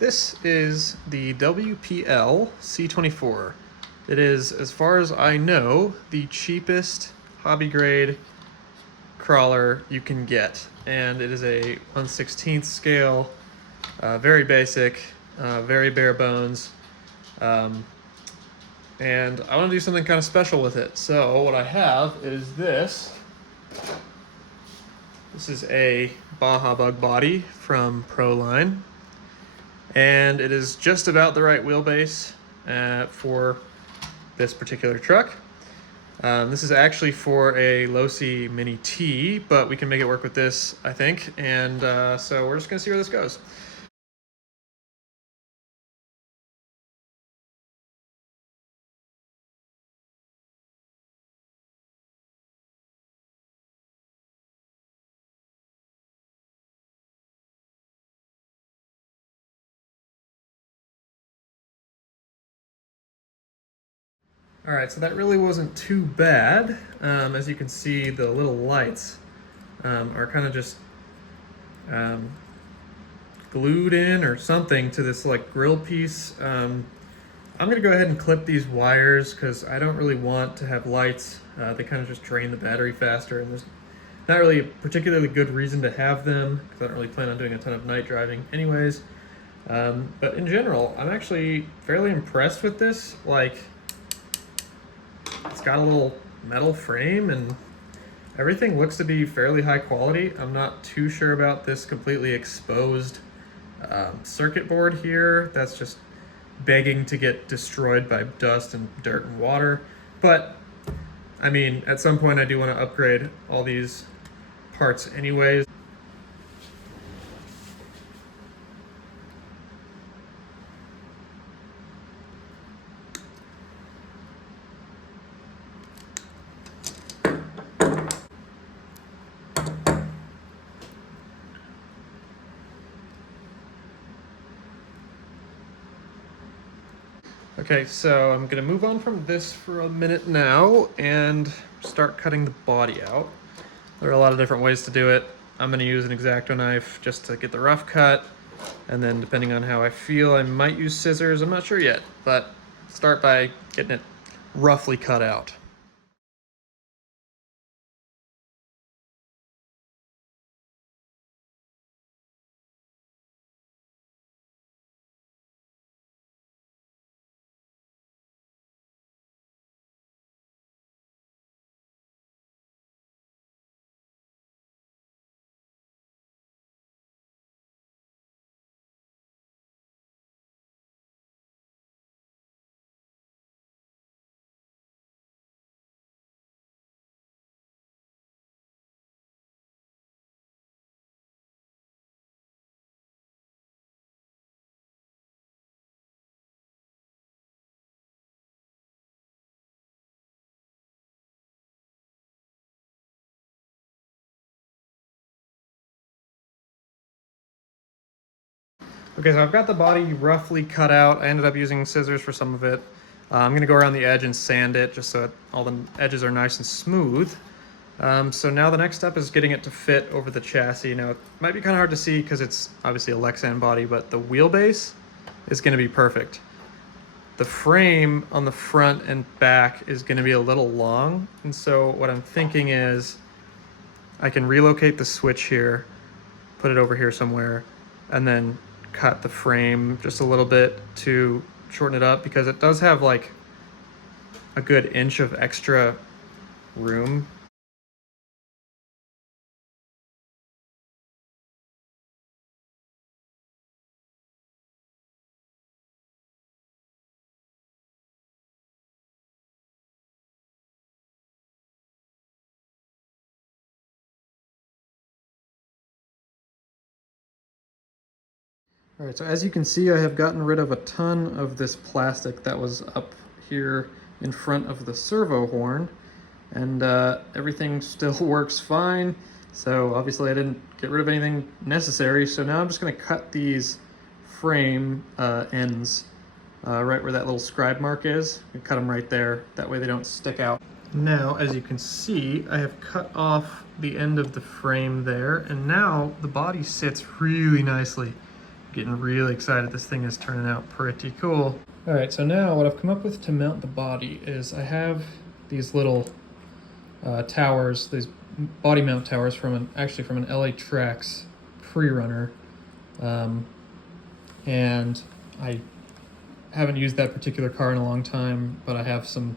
This is the WPL C-24. It is, as far as I know, the cheapest hobby grade crawler you can get. And it is a 1/16 scale, very basic, very bare bones. And I want to do something kind of special with it. So what I have is this. This is a Baja bug body from ProLine. And it is just about the right wheelbase for this particular truck. This is actually for a Losi MiniT, but we can make it work with this, I think. And so we're just gonna see where this goes. All right, so that really wasn't too bad. As you can see, the little lights are kind of just glued in or something to this like grill piece. I'm gonna go ahead and clip these wires because I don't really want to have lights. They kind of just drain the battery faster, and there's not really a particularly good reason to have them because I don't really plan on doing a ton of night driving anyways. But in general, I'm actually fairly impressed with this. Like, it's got a little metal frame and everything looks to be fairly high quality. I'm not too sure about this completely exposed circuit board here. That's just begging to get destroyed by dust and dirt and water. But I mean, at some point I do want to upgrade all these parts anyways. Okay, so I'm gonna move on from this for a minute now and start cutting the body out. There are a lot of different ways to do it. I'm gonna use an X-Acto knife just to get the rough cut, and then depending on how I feel, I might use scissors. I'm not sure yet, but start by getting it roughly cut out. Okay, so I've got the body roughly cut out. I ended up using scissors for some of it. I'm gonna go around the edge and sand it just so all the edges are nice and smooth. So now the next step is getting it to fit over the chassis. Now, it might be kind of hard to see because it's obviously a Lexan body, but the wheelbase is gonna be perfect. The frame on the front and back is gonna be a little long. And so what I'm thinking is I can relocate the switch here, put it over here somewhere, and then cut the frame just a little bit to shorten it up because it does have like a good inch of extra room. All right, so as you can see, I have gotten rid of a ton of this plastic that was up here in front of the servo horn, and everything still works fine. So obviously I didn't get rid of anything necessary. So now I'm just gonna cut these frame ends right where that little scribe mark is. You cut them right there. That way they don't stick out. Now, as you can see, I have cut off the end of the frame there, and now the body sits really nicely. Getting really excited. This thing is turning out pretty cool. All right, so now what I've come up with to mount the body is I have these little towers, these body mount towers actually from an LA Trax pre-runner, and I haven't used that particular car in a long time, but I have some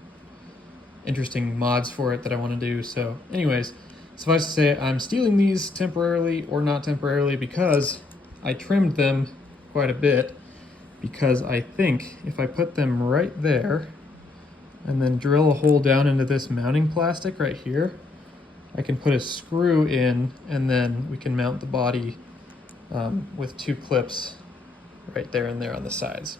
interesting mods for it that I want to do. So anyways, suffice to say, I'm stealing these temporarily or not temporarily because I trimmed them quite a bit, because I think if I put them right there and then drill a hole down into this mounting plastic right here, I can put a screw in and then we can mount the body with 2 clips right there and there on the sides.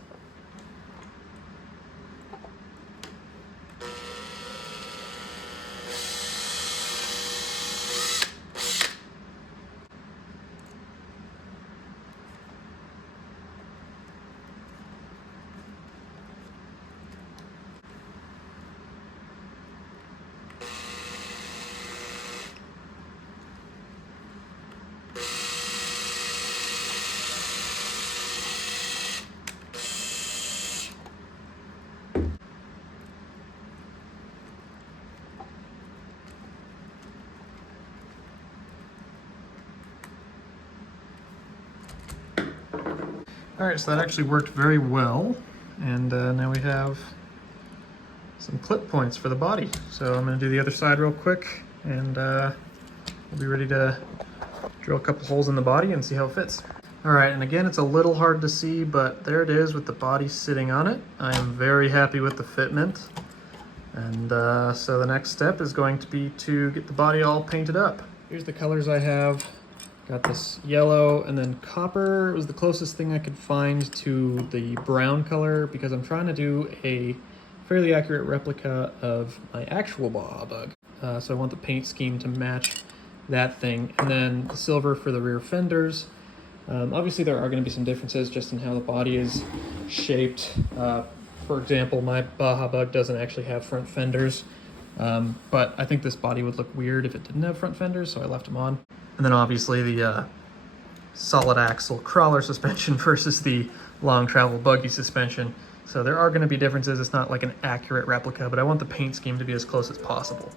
All right, so that actually worked very well, and now we have some clip points for the body. So I'm going to do the other side real quick, and we'll be ready to drill a couple holes in the body and see how it fits. All right, and again, it's a little hard to see, but there it is with the body sitting on it. I am very happy with the fitment, and so the next step is going to be to get the body all painted up. Here's the colors I have. Got this yellow, and then copper was the closest thing I could find to the brown color, because I'm trying to do a fairly accurate replica of my actual Baja bug. So I want the paint scheme to match that thing. And then the silver for the rear fenders. Obviously there are going to be some differences just in how the body is shaped. For example, my Baja bug doesn't actually have front fenders, but I think this body would look weird if it didn't have front fenders, so I left them on. And then obviously the solid axle crawler suspension versus the long travel buggy suspension. So there are going to be differences. It's not like an accurate replica, but I want the paint scheme to be as close as possible.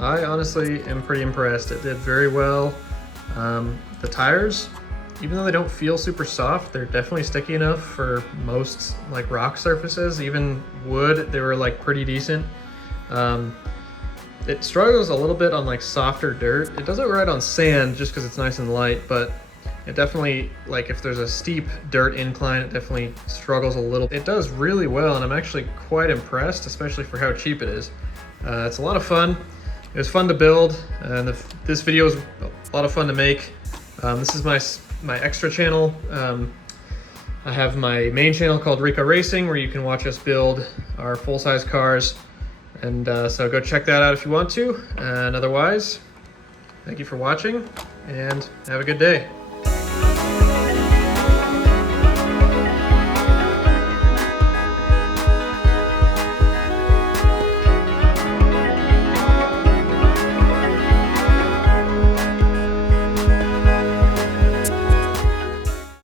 I honestly am pretty impressed. It did very well. The tires, even though they don't feel super soft, they're definitely sticky enough for most like rock surfaces. Even wood, they were like pretty decent. It struggles a little bit on like softer dirt. It doesn't ride on sand just because it's nice and light, but it definitely, like if there's a steep dirt incline, it definitely struggles a little. It does really well, and I'm actually quite impressed, especially for how cheap it is. It's a lot of fun. It was fun to build, and this video was a lot of fun to make. This is my extra channel. I have my main channel called Rico Racing, where you can watch us build our full-size cars. And so go check that out if you want to. And otherwise, thank you for watching, and have a good day.